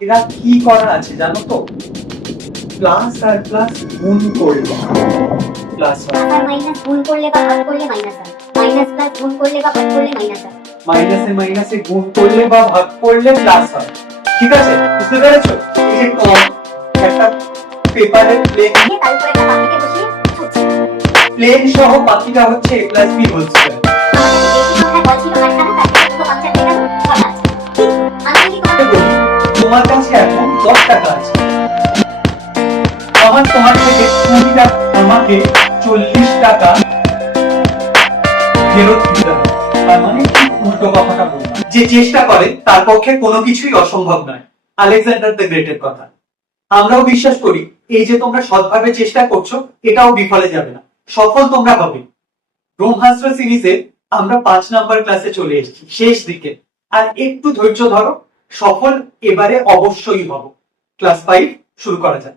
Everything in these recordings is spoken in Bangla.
এরা কি করা আছে জানো তো? প্লাস আর প্লাস গুণ করলে প্লাস হয়, আর মাইনাস গুণ করলে বা ভাগ করলে মাইনাস হয়, মাইনাস প্লাস গুণ করলে বা ভাগ করলে মাইনাস হয়। মাইনাসে মাইনাসে গুণ করলে বা ভাগ করলে প্লাস হয়। ঠিক আছে, বুঝতে পেরেছো? এই যে একটা পেপারের প্লেন দিয়ে তার উপরে একটা পাখিকে বসিয়ে ছুটছে। প্লেন সহ পাখিটা হচ্ছে a plus b whole square. আমাদের বেশি সংখ্যায় বল ছিল 8খানা, তার থেকে দুটো পাংচার হয়ে গেল 6টা আছে। আমি যদি তোমার কাছে এখন 10 টাকা আছে, আমার তোমার থেকে 20 টাকা, আমাকে 40 টাকা ফেরত দিতে হবে। তার মানে ঠিক উল্টো কথাটা বললাম। যে চেষ্টা করে তার পক্ষে কোনো কিছুই অসম্ভব নয়, আলেকজান্ডার দ্য গ্রেটের কথা। আমরাও বিশ্বাস করি এই যে তোমরা সৎভাবে চেষ্টা করছো এটাও বিফলে যাবে না, সফল তোমরা হবে। ব্রহ্মাস্ত্র সিরিজে আমরা 5 নাম্বার ক্লাসে চলে এসেছি, শেষ দিকে। আর একটু ধৈর্য ধরো, সফল এবারে অবশ্যই হব। ক্লাস 5 শুরু করা যাক।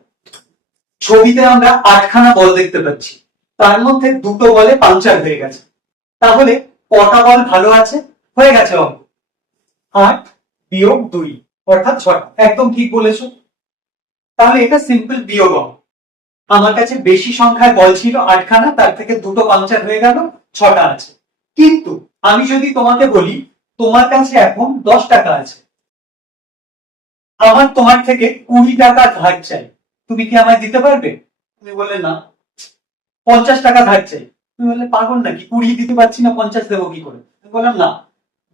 ছবিতে আমরা 8খানা বল দেখতে পাচ্ছি, তার মধ্যে দুটো বলে পাংচার হয়ে গেছে। তাহলে কটা বল ভালো আছে? হয়ে গেছে অঙ্ক 8 বিয়োগ 2 অর্থাৎ 6টা। একদম ঠিক বলেছো। তাহলে এটা সিম্পল বিয়োগ অঙ্ক। আমার কাছে বেশি সংখ্যায় বল ছিল 8খানা, তার থেকে দুটো পাংচার হয়ে গেল, 6টা আছে। কিন্তু আমি যদি তোমাকে বলি তোমার কাছে এখন 10 টাকা আছে, আমার তোমার থেকে 20 টাকা ধার চাই, তুমি কি আমায় দিতে পারবে? তুমি বললে না। 50 টাকা ধার চাই, তুমি বললে পাগল নাকি, 20 দিতে পারছি না, 50 দেবো কি করে? আমি বললাম না,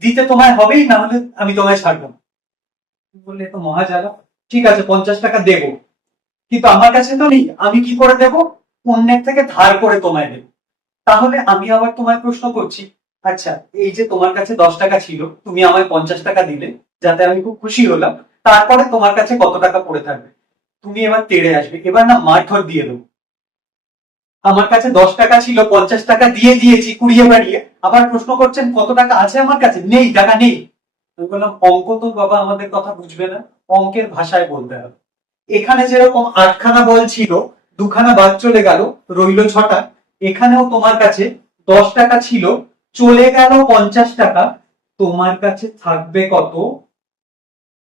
দিতে তোমায় হবেই, না হলে আমি তোমায় ছাড়বো না। তুমি বললে তো মহাজালা। ঠিক আছে, 50 টাকা দেবো, কিন্তু আমার কাছে তো নেই, আমি কি করে দেবো? অন্যের থেকে ধার করে তোমায় দেবো। তাহলে আমি আবার তোমায় প্রশ্ন করছি, আচ্ছা এই যে তোমার কাছে 10 টাকা ছিল, তুমি আমায় 50 টাকা দিলে, যাতে আমি খুব খুশি হলাম, তারপরে তোমার কাছে কত টাকা পড়ে থাকবে? তুমি এবার তেড়ে আসবে, এবার না মারধর দিয়ে দেবো। আমার কাছে 10 টাকা ছিল, 50 টাকা দিয়ে দিয়েছি কুড়িয়ে বাড়িয়ে, আবার প্রশ্ন করছেন কত টাকা আছে আমার কাছে? নেই, টাকা নেই। আমি বললাম অঙ্ক তো বাবা আমাদের কথা বুঝবে না, অঙ্কের ভাষায় বলতে হবে। এখানে যেরকম 8খানা বল ছিল, 2খানা বাদ চলে গেল, রইল 6টা। এখানেও তোমার কাছে 10 টাকা ছিল, চলে গেল 50 টাকা, তোমার কাছে থাকবে কত?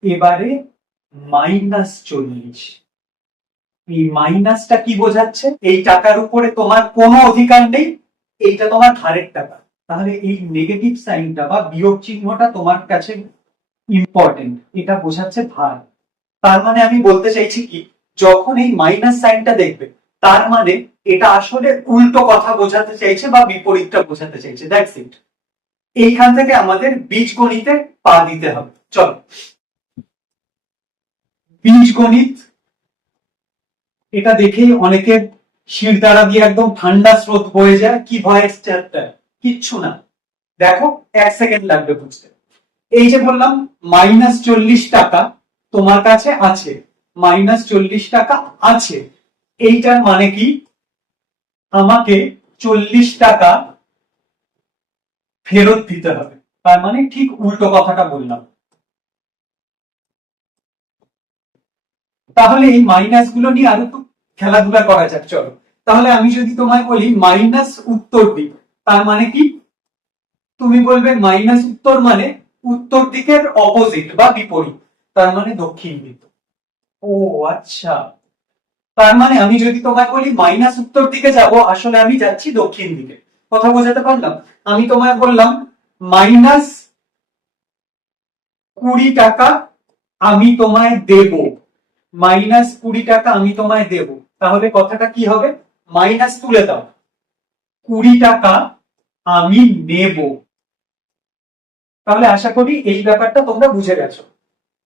এবারে -40। এই মাইনাসটা কি বোঝাচ্ছে? এই টাকার উপরে তোমার কোনো অধিকার নেই, এইটা তোমার ধারের টাকা। তাহলে এই নেগেটিভ সাইনটা বা বিয়োগ চিহ্নটা তোমার কাছে ইম্পর্টেন্ট, এটা বোঝাচ্ছে ধার। তার মানে আমি বলতে চাইছি কি, যখন এই মাইনাস সাইনটা দেখবে, তার মানে এটা আসলে উল্টো কথা বোঝাতে চাইছে বা বিপরীতটা বোঝাতে চাইছে। That's it. এইখান থেকে আমাদের বীজগণিতে পা দিতে হবে। চলো, বীজগণিত, এটা দেখেই অনেকের শিরদাঁড়া দিয়ে একদম ঠান্ডা স্রোত বয়ে যায়। কি ভয়েস চ্যাপ্টার, কিচ্ছু না। দেখো, 1 সেকেন্ড লাগবে বুঝতে। এই যে বললাম -40 টাকা তোমার কাছে আছে, -40 টাকা আছে, এইটার মানে কি? আমাকে 40 টাকা ফেরত দিতে হবে। তার মানে ঠিক উল্টো কথাটা বললাম। তাহলে এই মাইনাস গুলো নিয়ে আরো একটু খেলাধুলা করা যাক, চলো। তাহলে আমি যদি তোমায় বলি মাইনাস উত্তর দিক, তার মানে কি? তুমি বলবে মাইনাস উত্তর মানে উত্তর দিকের অপোজিট বা বিপরীত, তার মানে দক্ষিণ দিক। ও আচ্ছা, তার মানে আমি যদি তোমায় বলি মাইনাস উত্তর দিকে যাব, আসলে আমি যাচ্ছি দক্ষিণ দিকে। কথা বোঝাতে পারলাম? আমি তোমায় বললাম -20 টাকা আমি তোমায় দেব, -20 টাকা আমি তোমায় দেব, তাহলে কথাটা কি হবে? মাইনাস তুলে দাও, 20 টাকা আমি নেব। তাহলে আশা করি এই ব্যাপারটা তোমরা বুঝে গেছো।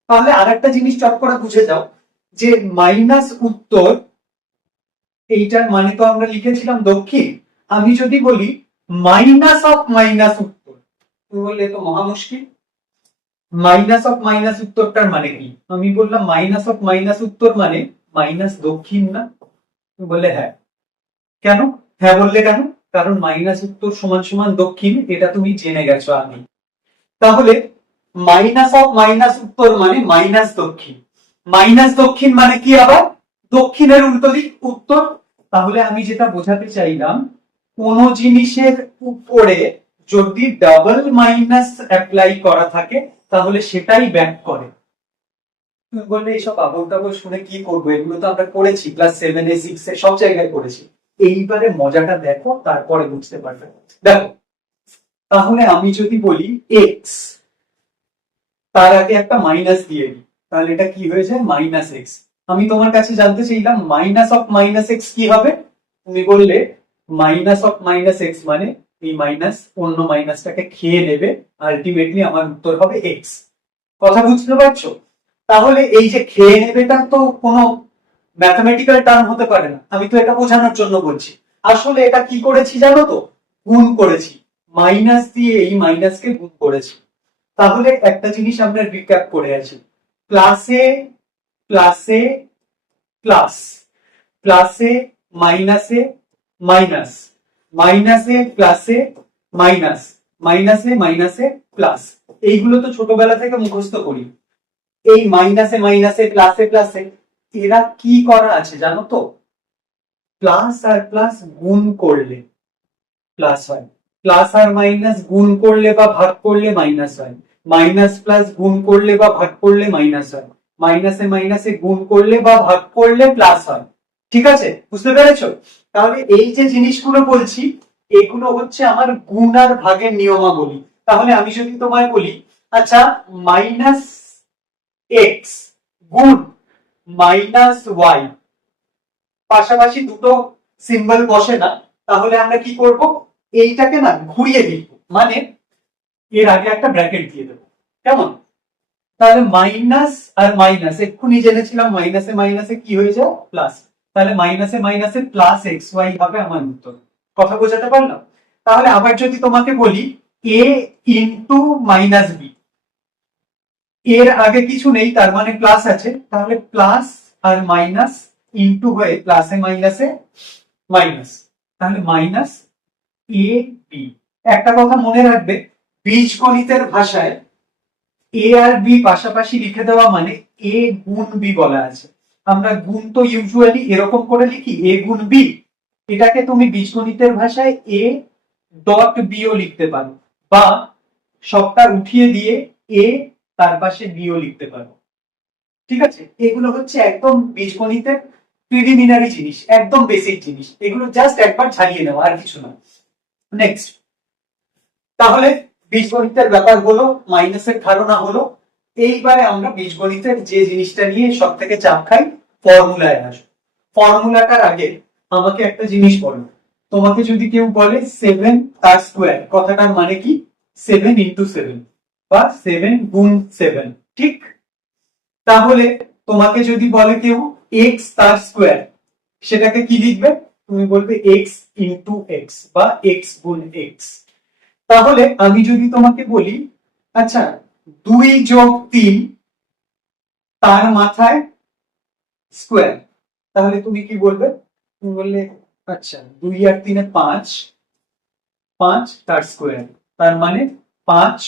তাহলে আরেকটা জিনিস চট করে বুঝে যাও, যে মাইনাস উত্তর, এইটার মানে তো আমরা লিখেছিলাম দক্ষিণ। আমি যদি বলি মাইনাস অফ মাইনাস উত্তর, তুমি বললে তো মহা মুশকিল। মাইনাস অফ মাইনাস উত্তরটার মানে কি? আমি বললাম মাইনাস অফ মাইনাস উত্তর মানে মাইনাস দক্ষিণ না? তুমি বললে হ্যাঁ। কেন হ্যাঁ বললে কেন? কারণ মাইনাস উত্তর সমান সমান দক্ষিণ, এটা তুমি জেনে গেছো আগে। তাহলে মাইনাস অফ মাইনাস উত্তর মানে মাইনাস দক্ষিণ। মাইনাস দক্ষিণ মানে কি আবার? দক্ষিণের উল্টো দিক উত্তর। তাহলে আমি যেটা বোঝাতে চাইলাম, কোন জিনিসের উপরে যদি ডাবল মাইনাস অ্যাপ্লাই করা থাকে, তাহলে সেটাই ব্যাক করে। তুমি বললে এইসব আবল তাবল শুনে কি করবো, এগুলো তো আমরা করেছি ক্লাস 7-এ 6-এ সব জায়গায় করেছি। এইবারে মজাটা দেখো, তারপরে বুঝতে পারবে। দেখো, তাহলে আমি যদি বলি এক্স, তার আগে একটা মাইনাস দিয়ে দিই, তাহলে এটা কি হয়ে যায়? Minus x. আমি তোমার কাছে জানতে চাইলাম মাইনাস অফ মাইনাস এক্স কি হবে? তুমি বললে মাইনাস অফ মাইনাস এক্স মানে এই মাইনাস অন্য মাইনাসটাকে খেয়ে নেবে, আলটিমেটলি আমার উত্তর হবে এক্স। কথা বুঝতে পারছো? তাহলে এই যে খেয়ে নেবেটা তো কোনো ম্যাথমেটিক্যাল টার্ম হতে পারে না, আমি তো এটা বোঝানোর জন্য বলছি। আসলে এটা কি করেছি জানো তো? গুণ করেছি, মাইনাস দিয়ে এই মাইনাসকে গুণ করেছি। তাহলে একটা জিনিস আমরা রিক্যাপ করে আছি, প্লাসে প্লাসে প্লাস, প্লাসে মাইনাসে মাইনাস, মাইনাসে প্লাসে মাইনাস, মাইনাসে মাইনাসে প্লাস। এইগুলো তো ছোটবেলা থেকে মুখস্থ করি। এই মাইনাসে মাইনাসে প্লাসে প্লাসে এরা কি করা আছে জানো তো? প্লাস আর প্লাস গুণ করলে প্লাস হয়, প্লাস আর মাইনাস গুণ করলে বা ভাগ করলে মাইনাস হয়, মাইনাস প্লাস গুণ করলে বা ভাগ করলে মাইনাস হয়, মাইনাসে মাইনাসে গুণ করলে বা ভাগ করলে প্লাস হয়। ঠিক আছে, বুঝতে পেরেছো? তাহলে এই যে জিনিসগুলো বলছি, এগুলো হচ্ছে আমার গুণ আর ভাগের নিয়মাবলী। তাহলে আমি যদি তোমায় বলি, আচ্ছা মাইনাস এক্স গুণ মাইনাস ওয়াই, পাশাপাশি দুটো সিম্বল বসে না, তাহলে আমরা কি করব? এইটাকে না ঘুরিয়ে দিব, মানে এর আগে একটা ব্র্যাকেট দিয়ে দেবো, কেমন? তাহলে মাইনাস আর মাইনাস এক্ষুনি জেনেছিলাম, মাইনাসে মাইনাসে কি হয়ে যায়? প্লাস। তাহলে মাইনাসে মাইনাসে প্লাস এক্স ওয়াই হবে আমার উত্তর। কথা বোঝাতে পারলাম? তাহলে আবার যদি তোমাকে বলি এ ইন্টু মাইনাস বি, এর আগে কিছু নেই তার মানে প্লাস আছে, তাহলে প্লাস আর মাইনাস ইন্টু হয়ে প্লাসে মাইনাসে মাইনাস, তাহলে মাইনাস এ বি। একটা কথা মনে রাখবে, বীজগণিতের ভাষায় এ আর বি পাশাপাশি লিখে দেওয়া মানে এ গুণ বি বলা আছে। আমরা গুণ তো ইউজুয়ালি এরকম করে লিখি এ গুণ বি, এটাকে তুমি বীজগণিতের ভাষায় এ ডট বিও লিখতে পারো, বা সবটা উঠিয়ে দিয়ে এ তার পাশে বিও লিখতে পারো। ঠিক আছে, এগুলো হচ্ছে একদম বীজগণিতের প্রিলিমিনারি জিনিস, একদম বেসিক জিনিস, এগুলো জাস্ট একবার ঝালিয়ে নেওয়া, আর কিছু না। নেক্সট, তাহলে বীজগণিতের ব্যাপার হলো, মাইনাসের ধারণা হলো। এইবারে আমরা বীজগণিতের যে জিনিসটা নিয়ে সব থেকে চাপ খাই, ফর্মুলায় আসবো। ফর্মুলাটার আগে আমাকে একটা জিনিস বলো, তোমাকে যদি কেউ বলে 7 তার স্কোয়ার, কথাটার মানে কি? 7 ইন্টু 7 বা 7 গুণ 7, ঠিক? তাহলে তোমাকে যদি বলে কেউ এক্স তার স্কোয়ার, সেটাকে কি লিখবে? তুমি বলবে এক্স ইন্টু এক্স বা এক্স গুণ এক্স। তাহলে আমি যদি তোমাকে বলি, আচ্ছা 2+3 তার মাথায় স্কোয়ার, তাহলে তুমি কি বলবে? তুমি বললে আচ্ছা 2 আর 3 5, 5 তার স্কোয়ার, তার মানে 5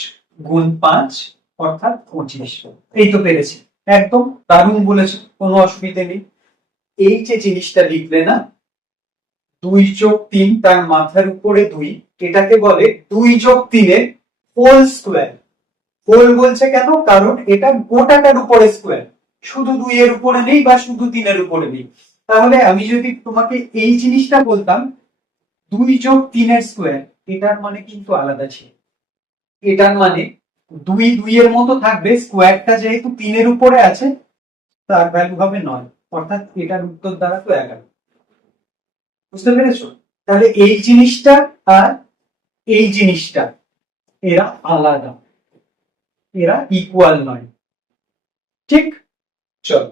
গুণ 5 অর্থাৎ 25। এই তো পেরেছি, একদম দারুণ বলেছো, কোনো অসুবিধা নেই। এই যে জিনিসটা লিখলে না, 2+3 তার মাথার উপরে 2, এটাকে বলে 2+3 হোল স্কোয়ার। হোল বলছে কেন? কারণ এটা গোটাটার উপরে স্কোয়ার, শুধু 2 এর উপরে নেই বা শুধু 3 এর উপরে নেই। তাহলে আমি যদি তোমাকে এই জিনিসটা বলতাম 2+3 এর স্কোয়ার, এটার মানে কিন্তু আলাদা ছিল। এটার মানে 2 2 এর মতো থাকবে, স্কোয়ারটা যেহেতু 3 এর উপরে আছে তার ভ্যালু হবে 9, অর্থাৎ এটার উত্তর দ্বারা তো 11। বুঝতে পেরেছো? তাহলে এই জিনিসটা আর এই জিনিসটা এরা আলাদা, এরা ইকুয়াল নয়, ঠিক? চলো,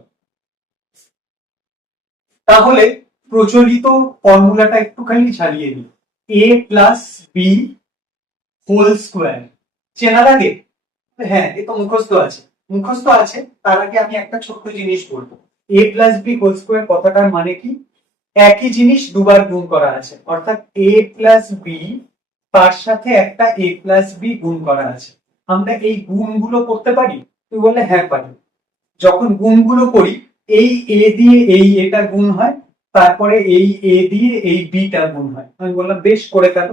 তাহলে প্রচলিত ফর্মুলাটা একটুখানি ঝালিয়ে নিই। এ প্লাস বি হোল স্কোয়ার চেনা লাগে? হ্যাঁ, এ তো মুখস্থ আছে, মুখস্থ আছে। তার আগে আমি একটা ছোট্ট জিনিস বলবো, এ প্লাস বি হোল স্কোয়ার কথাটার মানে কি? একই জিনিস দুবার গুণ করা আছে, অর্থাৎ এ প্লাস বি তার সাথে একটা এ প্লাস বি গুণ করা আছে। আমরা এই গুণগুলো করতে পারি? তুই বললে হ্যাঁ পারি। যখন গুণগুলো করি, এই এ দিয়ে এই এটা গুণ হয়, তারপরে এই এ দিয়ে এই বিটা গুণ হয়। আমি বললাম বেশ, করে ফেল।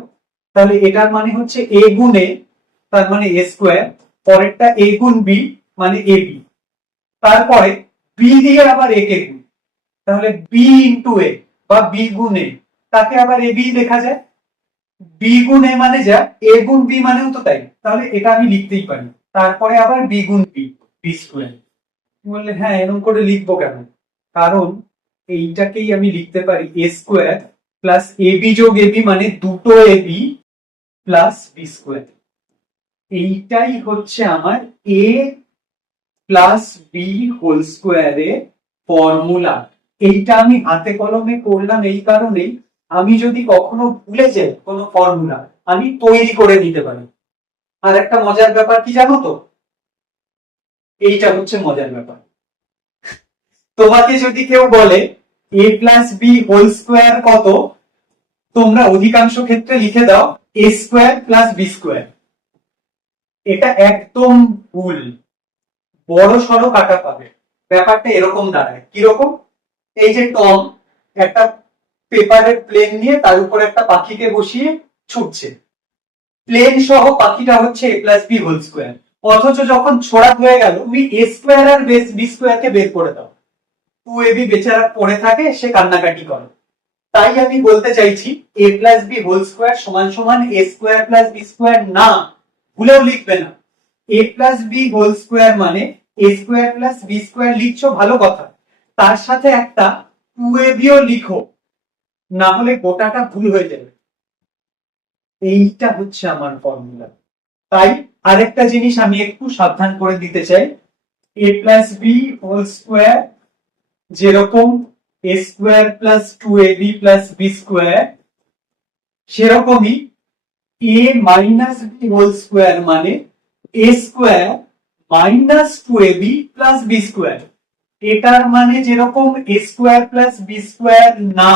তাহলে এটার মানে হচ্ছে এ গুণ এ, তার মানে এ স্কোয়ার, পরেরটা এ গুণ বি মানে এ বি। তারপরে বি দিয়ে আবার এ কে গুণ, তাহলে বি ইন্টু এ বা বি গুণ এ, তাকে আবার এ বি লেখা যায়। বি গুণ এ মানে যা, এ গুণ বি মানেও তো তাই, তাহলে এটা আমি লিখতেই পারি। তারপরে আবার বি গুণ বি, বি স্কোয়ার। বললে হ্যাঁ এরকম করে লিখবো কেন, কারণ এইটাকেই আমি লিখতে পারি এ স্কোয়ার প্লাস এ বি যোগ এ বি মানে দুটো A B plus B square. এইটাই হচ্ছে আমার এ প্লাস বি হোল স্কোয়ারের ফর্মুলা। এইটা আমি হাতে কলমে করলাম এই কারণেই, আমি যদি কখনো ভুলে যাই কোনো ফর্মুলা আমি তৈরি করে নিতে পারি। আর একটা মজার ব্যাপার কি জানো তো, এইটা হচ্ছে মজার ব্যাপার, তোমাকে যদি কেউ বলে এ প্লাস বি হোল স্কোয়ার কত, তোমরা অধিকাংশ ক্ষেত্রে লিখে দাও এ স্কোয়ার প্লাস বি স্কোয়ার। এটা একদম ভুল, বড় সড়ো কাটা পাবে। ব্যাপারটা এরকম দাঁড়ায়, কিরকম, এই যে টম একটা পেপারের প্লেন নিয়ে তার উপর একটা পাখিকে বসিয়ে ছুটছে, প্লেন সহ পাখিটা হচ্ছে এ প্লাস বি হোল স্কোয়ার, অথচ যখন ছোড়া হয়ে গেল তুমি এ স্কোয়ার আর বি স্কোয়ার কে বের করে দাও, টু এ বি বেচারা পড়ে থাকে, সে কান্নাকাটি করে। তাই আমি বলতে চাইছি এ প্লাস বি হোল স্কোয়ার সমান সমান এ স্কোয়ার প্লাস বি স্কোয়ার না, ভুলেও লিখবে না। এ প্লাস বি হোল স্কোয়ার মানে এ স্কোয়ার প্লাস বি স্কোয়ার লিখছো ভালো কথা, তার সাথে একটা টু এ বিও লিখো, না হলে গোটাটা ভুল হয়ে যাবে। এইটা হচ্ছে আমার ফর্মুলা। তাই আরেকটা জিনিস আমি একটু সাবধান করে দিতে চাই, এ প্লাস বি হোল স্কোয়ার যেরকম এ square plus two A B plus B square, সেরকমই এ মাইনাস বি হোল স্কোয়ার মানে এ square minus two A B plus B square. এটার মানে যেরকম এ স্কোয়ার প্লাস বি স্কোয়ার না,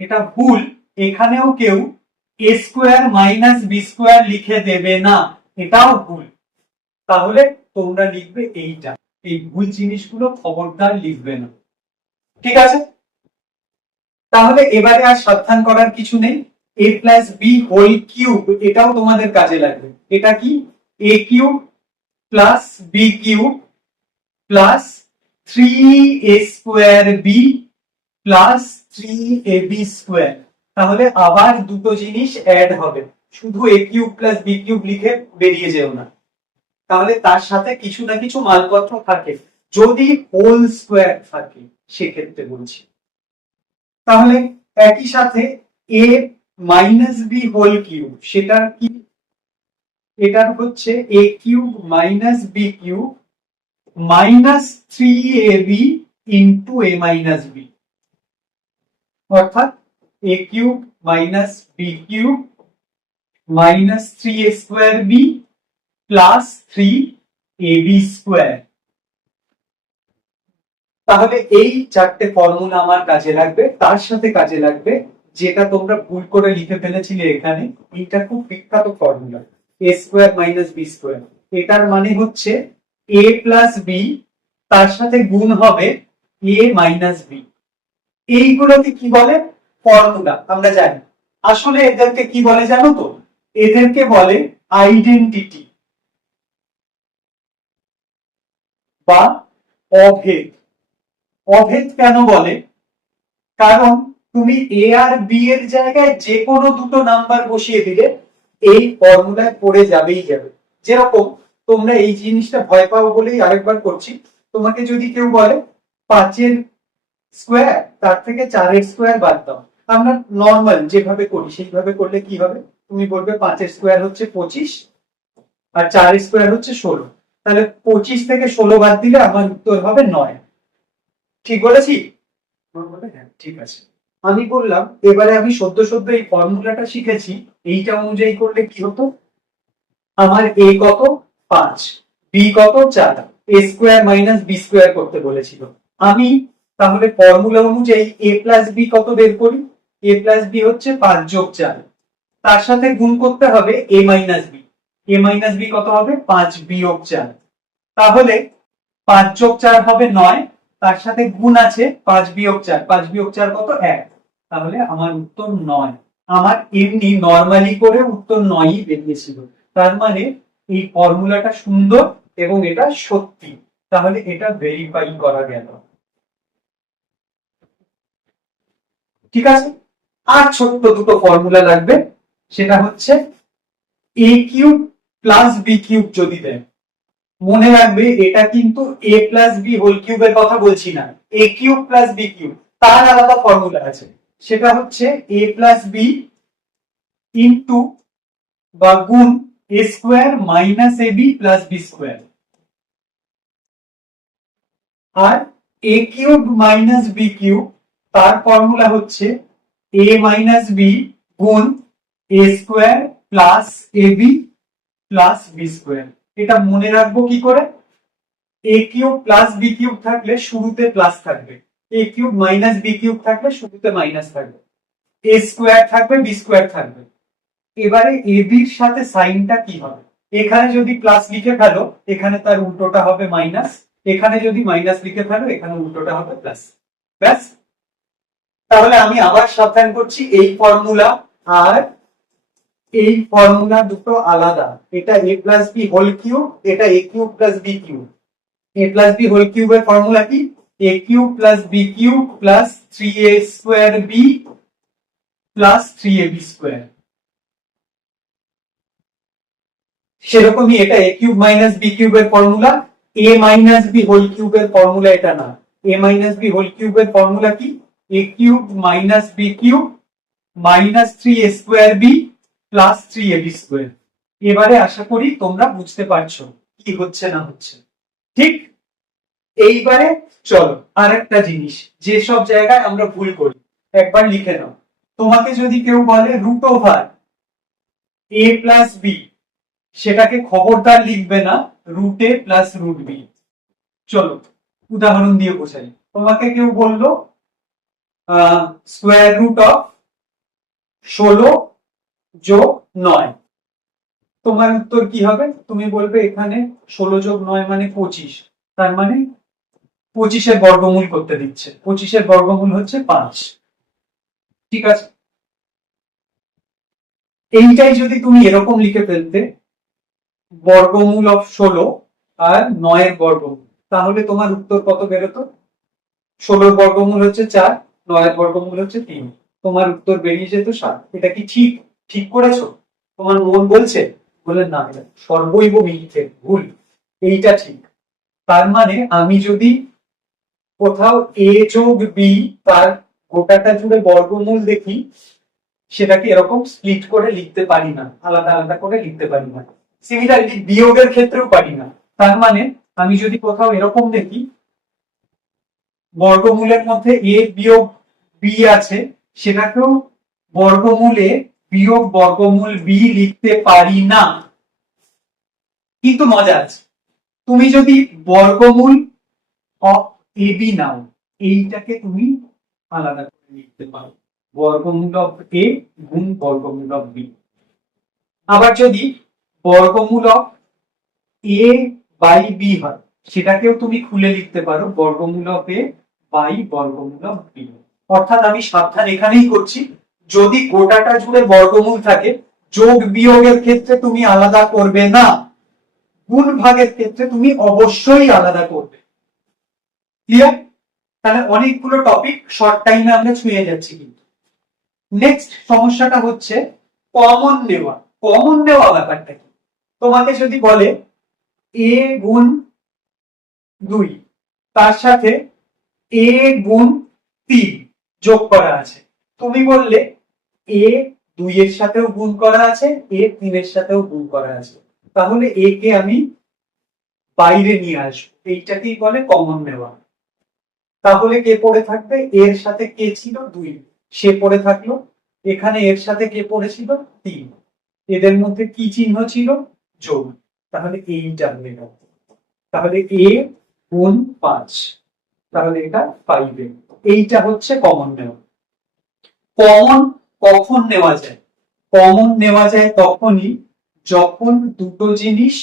এটা ভুল, এখানেও কেউ এ স্কোয়ার মাইনাস বি স্কোয়ার লিখে দেবে না, এটাও ভুল। তাহলে তোমরা লিখবে এইটা, এই ভুল জিনিসগুলো খবরদার লিখবে না, ঠিক আছে? তাহলে এবারে আর সাবধান করার কিছু নেই, A plus B whole cube এটাও তোমাদের কাজে লাগবে। এটা কি, A cube plus B cube plus three A square B plus three A B square. তাহলে আবার দুটো জিনিস অ্যাড হবে, শুধু A cube plus B cube লিখে বেরিয়ে যেও না, তাহলে তার সাথে কিছু না কিছু মালপত্র থাকে, যদি হোল স্কোয়ার থাকে সেক্ষেত্রে বলছি। তাহলে একই সাথে A minus B whole cube, সেটা কি, এটা হচ্ছে A cube minus B cube minus three A B into A minus B, অর্থাৎ A cube minus B cube minus three A square B plus three A B square. তাহলে এই চারটে ফর্মুলা আমার কাজে লাগবে, তার সাথে কাজে লাগবে যেটা তোমরা ভুল করে লিখে ফেলেছিলে এখানে, এইটা খুব বিখ্যাত ফর্মুলা এ স্কোয়ার মাইনাস বি স্কোয়ার। এটার মানে হচ্ছে এ প্লাস বি, তার সাথে গুণ হবে এ মাইনাস বি। এইগুলোকে কি বলে, ফর্মুলা, আমরা জানি। আসলে এদেরকে কি বলে জানো তো, এদেরকে বলে আইডেন্টিটি বা অভেদ। অভেদ কেন বলে, কারণ তুমি এ আর বি এর জায়গায় যে কোনো দুটো নাম্বার বসিয়ে দিলে এই ফর্মুলায় পড়ে যাবেই যাবে। যেরকম তোমরা এই জিনিসটা ভয় পাও বলেই আরেকবার করছি, তোমাকে যদি কেউ বলে 5 এর স্কোয়ার তার থেকে 4 এর স্কোয়ার বাদ দাও, আমরা নর্মাল যেভাবে করি সেইভাবে করলে কি হবে, তুমি বলবে 5 এর স্কোয়ার হচ্ছে 25 আর 4 এর স্কোয়ার হচ্ছে 16, তাহলে 25 থেকে 16 বাদ দিলে আমার উত্তর হবে 9। ঠিক বলেছি? হ্যাঁ ঠিক আছে। আমি বললাম এবারে আমি সদ্য সদ্য এই ফর্মুলাটা শিখেছি, এইটা অনুযায়ী করলে কি হতো, আমার এ কত 5, বি কত 4, এ স্কোয়ার মাইনাস বি স্কোয়ার করতে বলেছিল। আমি তাহলে ফর্মুলা অনুযায়ী এ প্লাস বি কত বের করি, এ প্লাস বি হচ্ছে 5 যোগ 4, তার সাথে গুণ করতে হবে এ মাইনাস বি, এ মাইনাস বি কত হবে 5 বিয়োগ 4, তাহলে 5 যোগ 4 হবে 9, তার সাথে গুণ আছে 5 বিয়োগ 4, 5 বিয়োগ 4 কত 1, তাহলে আমার উত্তর 9। আমার এমনি নরমালি করে উত্তর 9ই বেরিয়েছিল, তার মানে এই ফর্মুলাটা সুন্দর এবং এটা সত্যি। তাহলে এটা ভেরিফাই করা গেল। ঠিক আছে, আর ছোট্ট দুটো ফর্মুলা লাগবে, সেটা হচ্ছে A cube plus B cube যদি দেয়, মনে রাখবে এটা কিন্তু এ প্লাস বি হোল কিউবের কথা বলছি না, এ কিউব প্লাস বি কিউব তার আলাদা ফর্মুলা আছে, সেটা হচ্ছে এ প্লাস বি ইন্টু বা গুণ এ square minus A B plus B square, R A cube minus B cube তার ফর্মুলা হচ্ছে এ মাইনাস বি গুণ এ square plus A B plus B square. এটা মনে রাখবো কি করে, এ কিউব প্লাস বি কিউব থাকলে শুরুতে প্লাস থাকবে, এ কিউব মাইনাস বি কিউব থাকলে শুরুতে মাইনাস থাকবে, এ স্কোয়ার থাকবে বি স্কোয়ার থাকবে। এবারে এ বির সাথে সাইনটা কি হবে, এখানে যদি প্লাস লিখে ফেলো এখানে তার উল্টোটা হবে মাইনাস, এখানে যদি মাইনাস লিখে ফেলো এখানে উল্টোটা হবে প্লাস, ব্যাস। তাহলে আমি আবার সাবধান করছি, এই ফর্মুলা আর এই ফর্মুলা দুটো আলাদা, এটা A plus B whole cube, এটা A cube plus B cube. A plus B whole কিউবের ফর্মুলা কি, A cube plus B cube plus 3a square B plus 3ab square. সেরকমই এটা এ কিউব মাইনাস বি কিউবের formula, A minus B whole কিউবের ফর্মুলা এটা না, এ মাইনাস বি হোল কিউবের ফর্মুলা কি, A cube minus B cube minus 3a square B plus 3ab square. এবারে আশা করি তোমরা বুঝতে পারছো কি হচ্ছে না হচ্ছে, ঠিক। এইবারে চলো আর একটা জিনিস, যে সব জায়গায় আমরা ভুল করি একবার লিখে নাও। তোমাকে যদি কেউ বলে root over a plus B, সেটাকে খবরদার লিখবে না রুট এ প্লাস রুট বি। চলো উদাহরণ দিয়ে বোঝাই, তোমাকে কেউ বললো স্কোয়ার রুট অফ 16 যোগ 9, তোমার উত্তর কি হবে, তুমি বলবে এখানে 16 যোগ 9 মানে 25, তার মানে 25-এর বর্গমূল করতে দিচ্ছে, 25-এর বর্গমূল হচ্ছে 5। ঠিক আছে, এইটাই যদি তুমি এরকম লিখে ফেলতে বর্গমূল অফ 16 আর 9-এর বর্গমূল, তাহলে তোমার উত্তর কত বেরোতো, 16-এর বর্গমূল হচ্ছে 4, 9-এর বর্গমূল হচ্ছে 3, তোমার উত্তর বেরিয়ে যেত 7। এটা কি ঠিক ঠিক করেছো, তোমার মন বলছে, বলে না এটা সর্বৈব মিথ্যে, ভুল, এইটা ঠিক। তার মানে আমি যদি কোথাও এ যোগ বি তার গোটাটা জুড়ে বর্গমূল দেখি, সেটাকে এরকম স্প্লিট করে লিখতে পারি না, আলাদা আলাদা করে লিখতে পারি না। সিমিলারলি বিয়োগের ক্ষেত্রেও পারি না। তার মানে আমি যদি কোথাও এরকম দেখি বর্গমূলের মধ্যে এ বিয়োগ বি আছে, সেটাকেও বর্গমূলে বিয়োগ বর্গমূল বি লিখতে পারি না। কিন্তু মজা আছে, তুমি যদি বর্গমূল অফ এ বি নাও, এইটাকে তুমি আলাদা করে লিখতে পারো, বর্গমূল অফ এ গুণ বর্গমূল অফ বি। আবার যদি বর্গমূল অফ এ বাই বি হয়, সেটাকেও তুমি খুলে লিখতে পারো বর্গমূল অফ এ বাই বর্গমূল অফ বি। অর্থাৎ আমি সাবধান এখানেই করছি, যদি গোটাটা জুড়ে বর্গমূল থাকে যোগ বিয়োগের ক্ষেত্রে তুমি আলাদা করবে না, গুণ ভাগের ক্ষেত্রে তুমি অবশ্যই আলাদা করবে। ক্লিয়ার? তাহলে অনেকগুলো টপিক শর্ট টাইমে আমরা ছুঁয়ে যাচ্ছি। কিন্তু নেক্সট সমস্যাটা হচ্ছে কমন নেওয়া। কমন নেওয়া ব্যাপারটা কি, তোমাকে যদি বলে এ গুণ 2 তার সাথে এ গুণ 3 যোগ করা আছে, তুমি বললে এ 2 এর সাথেও গুণ করা আছে, এ 3 এর সাথেও গুণ করা আছে, তাহলে এ কে আমি বাইরে নিয়ে আসবো, এইটাকেই বলে কমন নেওয়া। তাহলে কে পড়ে থাকবে, এর সাথে কে ছিল 2, সে পড়ে থাকলো, এখানে এর সাথে কে পড়েছিল 3, এদের মধ্যে কি চিহ্ন ছিল, যোগ, তাহলে এইটা হয়ে গেল। তাহলে এ গুণ 5, তাহলে এটা 5। এইটা হচ্ছে কমন নেওয়া। কমন কখন নেওয়া যায়, কমন নেওয়া যায় তখনই যখন দুটো জিনিস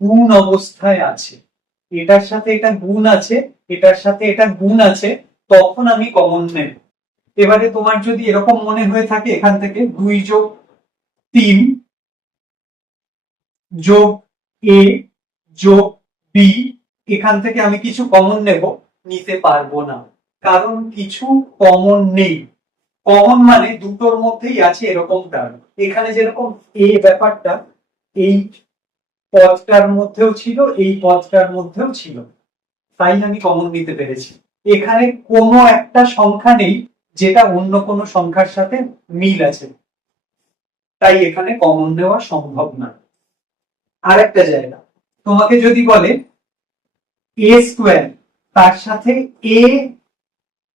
গুণ অবস্থায় আছে, এটার সাথে এটা গুণ আছে, এটার সাথে এটা গুণ আছে, তখন আমি কমন নেব। এবারে তোমার যদি এরকম মনে হয়ে থাকে এখান থেকে 2 যোগ 3 যোগ এ যোগ বি এখান থেকে আমি কিছু কমন নিতে পারবো না, কারণ কিছু কমন নেই। কমন মানে দুটোর মধ্যেই আছে এরকম টার্ম। এখানে যেরকম এ ব্যাপারটা এই পদটার মধ্যেও ছিল, এই পদটার মধ্যেও ছিল, তাই আমি কমন নিতে পেরেছি। এখানে কোনো একটা সংখ্যা নেই যেটা অন্য কোনো সংখ্যার সাথে মিল আছে, তাই এখানে কমন নেওয়া সম্ভব না। আর একটা জায়গা, তোমাকে যদি বলে এ স্কোয়ার তার সাথে এ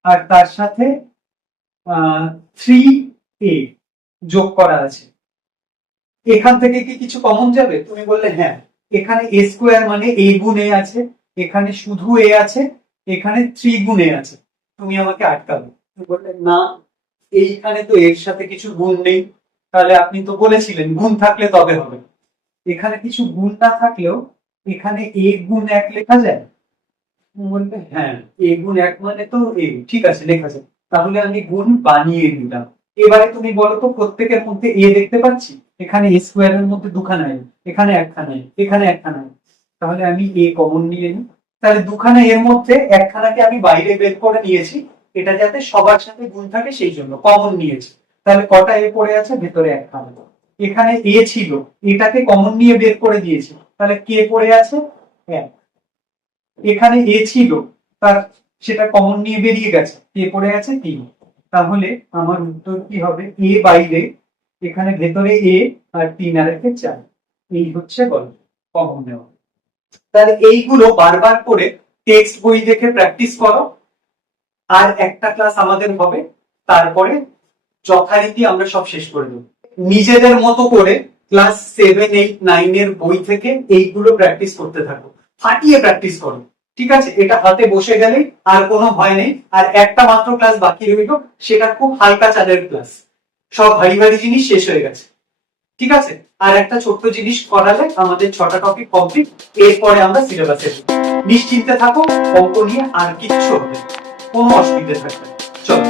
আর তার সাথে 3a যোগ করা আছে, এখান থেকে কি কিছু কমন যাবে? তুমি বললে হ্যাঁ, এখানে এ স্কোয়ার মানে এ গুণ এ আছে, এখানে শুধু এ আছে, এখানে 3 গুণ এ আছে, তুমি আমাকে আটকাবে। তুমি বললে না, এইখানে তো এর সাথে কিছু গুণ নেই। তাহলে আপনি তো বলেছিলেন গুণ থাকলে তবে হবে। এখানে কিছু গুণ না থাকলেও এখানে এ গুণ 1 লেখা যায়। তুমি বলবে হ্যাঁ, এ গুণ 1 মানে তো এ, ঠিক আছে লেখা যায়। তাহলে আমি গুণ বানিয়ে নিলাম। এবারে তুমি বলো তো প্রত্যেকের মধ্যে এ দেখতে পাচ্ছি? এখানে এ স্কোয়ারের মধ্যে দুখানা এ, এখানে একখানা এ, এখানে একখানা এ। তাহলে আমি এ কমন নিয়ে নিই। তাহলে দুখানা এর মধ্যে একখানাকে আমি বাইরে বের করে নিয়েছি, এটা যাতে সবার সাথে গুণ থাকে সেই জন্য কমন নিয়েছি। তাহলে কটা এ পড়ে আছে? ভেতরে একখানা। এখানে এ ছিল, এটাকে কমন নিয়ে বের করে দিয়েছি, তাহলে কে পড়ে আছে? 1। এখানে এ ছিল, তার সেটা কমন নিয়ে বেরিয়ে গেছে, কে পড়ে আছে? 3। তাহলে আমার উত্তর কি হবে? এ বাইরে, এখানে ভেতরে এ, আর 3 আর 1 4। এই হচ্ছে গল্প কমন নেওয়া। তাহলে এইগুলো বারবার করে টেক্সট বই দেখে প্র্যাকটিস করো। আর একটা ক্লাস আমাদের হবে, তারপরে যথারীতি আমরা সব শেষ করে দেবো। নিজেদের মতো করে ক্লাস 7, 8, 9 এর বই থেকে এইগুলো প্র্যাকটিস করতে থাকো, ফাটিয়ে প্র্যাকটিস করো। ঠিক আছে? এটা হাতে বসে গেলেই আর কোনো ভয় নেই। আর একটা মাত্র ক্লাস বাকি রইল, সেটা খুব হালকা চালের ক্লাস, সব ভারী ভারী জিনিস শেষ হয়ে গেছে। ঠিক আছে? আর একটা ছোট্ট জিনিস করালে আমাদের 6টা টপিক কমপ্লিট। এরপরে আমরা সিলেবাসে নিশ্চিন্তে থাকো, অঙ্ক নিয়ে আর কিচ্ছু হবে না, কোনো অসুবিধা থাকবে না। চলো।